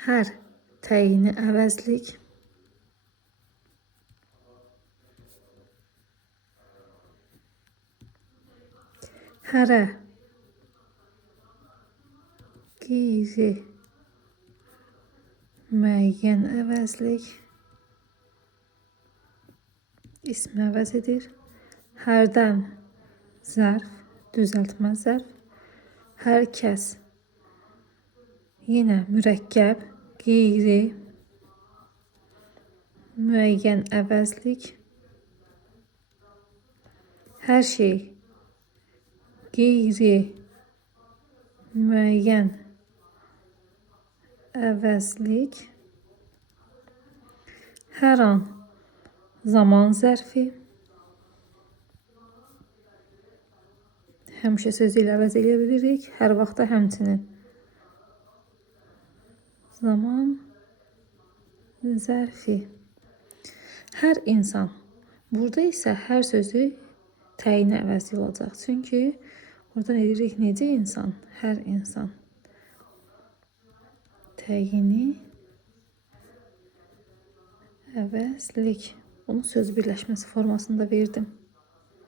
Hər təyini əvəzlik. Hərə qeyri müəyyən əvəzlik. İsmi əvəz edir. Hərdən zərf, düzəltmə zərf. Hər kəs yenə mürəkkəb, qeyri müəyyən əvəzlik. Hər şey qeyri müəyyən əvəzlik. Hər an zaman zərfi. Həmişə sözü ilə əvəz edə bilirik. Hər vaxtda həmçinin. Zaman zərfi. Hər insan. Burada isə hər sözü təyini əvəzli olacaq. Çünki oradan edirik necə insan? Hər insan. Təyini əvəzlik. Bunu söz birləşməsi formasında verdim.